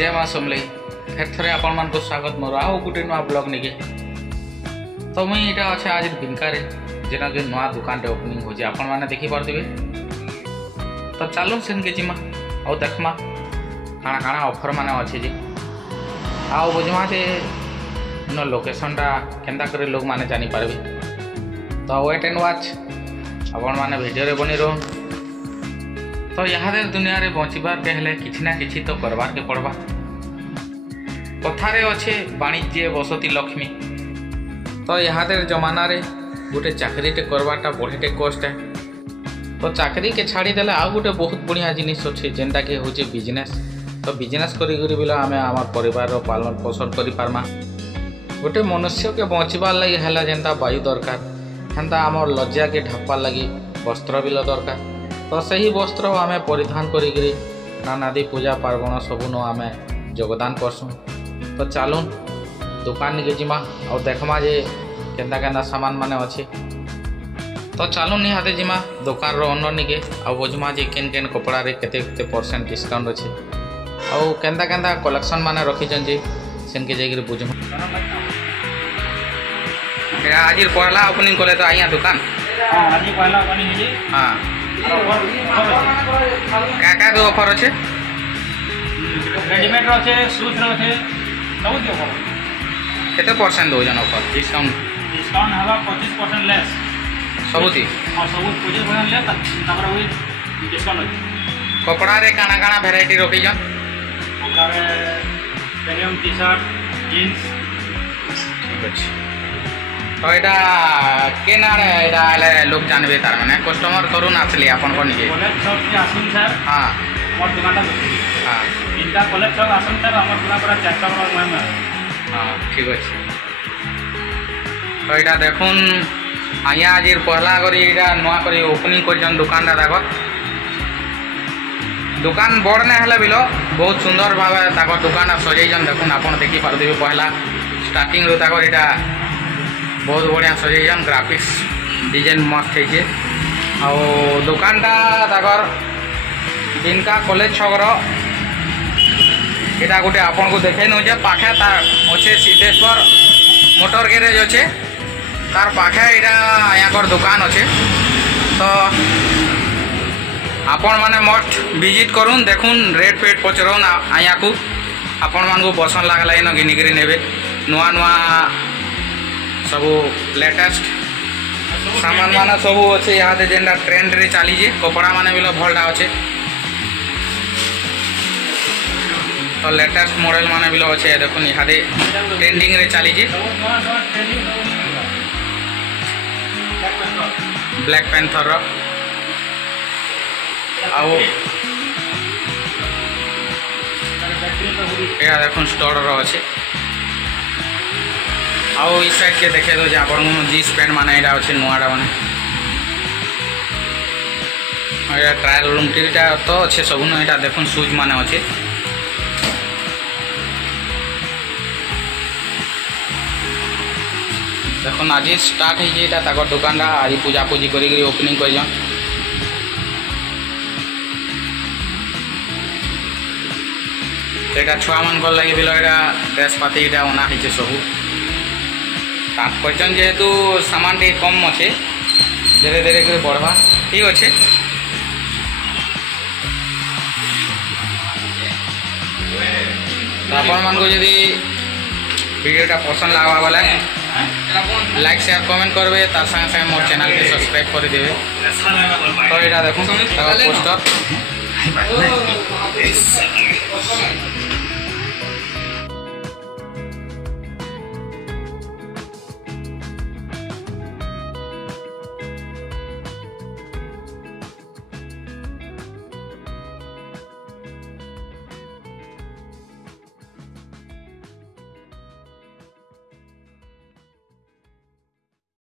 जय माँ समलई फेर थे आपण मान स्वागत मोर आउ गोटे नुआ ब्लॉग निके तो मुई इटा अच्छे आज बिनकार जेना कि नुआ दुकान रे ओपनिंग हो आपण माने देखि पारथिबे। तो चलो सेन के जिमा आउ देखमा काना काना ऑफर माने अच्छे जे आउ बुझमा जे नो लोकेशन टा केंदा करे लोग माने जानि पारबे। तो वेट एंड वॉच आपण माने वीडियो रे बनी रहो। तो यहाँ दुनिया रे बचिबार के हेले किछि ना किछि तो करबार के पड़बा। कथारे अच्छे वाणिज्य बसती लक्ष्मी। तो यहाँ जमाना रे गोटे चाकरी टे करवाटा बढ़िटे कष्ट है। तो चाकरी के छाड़ी देला आ गोटे बहुत बढ़िया जिनिस अच्छे जेनटा के होचे बिजनेस। तो बिजनेस करी बिला आमे आमार परिवार पालन पोषण करि पारमा। गोटे मनुष्य के बचिबार लगी हैला जेनता वायु दरकार हेन्ता आमर लज्जा के ढापा लगी वस्त्र बिल दरकार। तो सही वस्त्र आमे परिधान करी नानादी पूजा पार्वण सबुन आमे योगदान करसुँ। तो चलून दुकान के जिमा और देखमा जे केंदा केंदा सामान माने अच्छे। तो चलून निहाते जिमा दुकान रो ओनर निके आ बुझमा जे केन केन कपड़ा रे केते केते परसेंट डिस्काउंट अच्छे और केंदा केंदा कलेक्शन माने रखिछन जे सेन के जागिर बुझमा। आज पहला ओपनिंग करे तो आइया दुकान। हां आज पहला ओपनिंग है। हां क्या क्या को ऑफर अच्छे रेडीमेड अच्छे शूज अच्छे सब के ऑफर केते परसेंट दो जन ऑफर डिस्काउंट हवा 25% लेस सबुती और सब 25% लेस तमरा वही डिस्काउंट अछि। कपड़ा रे काना काना वैरायटी रखी जन कपड़ा रे प्रीमियम टी-शर्ट जींस ठीक अछि। तो एटा केना रे एटा आले लोग जानबे तार माने कस्टमर करून आसली आपन कोन के कॉलेज शॉप के आसन सर। हां मोर दुकानटा देखि। हां इनका कॉलेज शॉप आसन सर हमर पूरा चर्चा कर में। हां ठीक अछि। तो एटा देखुन आया आज पहला करी एटा नवा करी ओपनिंग करजन दुकानटा दागत। दुकान बड़ ने हला बिलो बहुत सुंदर भाबे ताको दुकान सजेजन देखुन आपन देखि पारदिबे। पहला स्टार्टिंग रो ताको एटा बहुत बढ़िया सजेजन ग्राफिक्स डिजाइन मस्त है। और दुकानटा ताकर बिनका कॉलेज छगर यहाँ गोटे आपन को देखे नौचे पाखे तार अच्छे सिद्धेश्वर मोटर गैरेज अच्छे तार पाखे यहाँ यहाँ दुकान अच्छे। तो आपण माने मस्ट विजिट करूँ देखुन रेट फेट पचरन यहाँ को आपण मान को पसंद लगला इन घिनिकी ने नुआ नुआ सब लेटेस्ट सामान माना सब अच्छे। यहाँ जेनटा ट्रेंड रे चलीजे कपड़ा माने भी भलटा अच्छे। तो लेटेस्ट मॉडल माने भी अच्छे देखुन यहाँ ट्रेंडिंग रे चलीजे ब्लैक पैंथर आओ यहाँ देखुन स्टोर अच्छे। आउ इस साइड के देखे दो आप जीन्स पैंट माने यहाँ अच्छे नुआटा माने ट्रायल रूम टीटा तो अच्छे सब यहाँ देखुन शूज माने अच्छे। देखुन आज स्टार्ट है दुकान आज पूजा पूजी करी ओपनिंग कर छुआ मान लगे भी ड्रेस पाती अना है सब क्वेश्चन जेहेतु सामान टे कम अच्छे धीरे धीरे कर बढ़वा ठीक अच्छे। तो आपण मान को यदि वीडियोटा पसंद लगा वाला लाइक शेयर कमेंट करबे तार संगे संगे मोर चैनल के सब्सक्राइब कर देबे। तो यहाँ देखो पोस्टर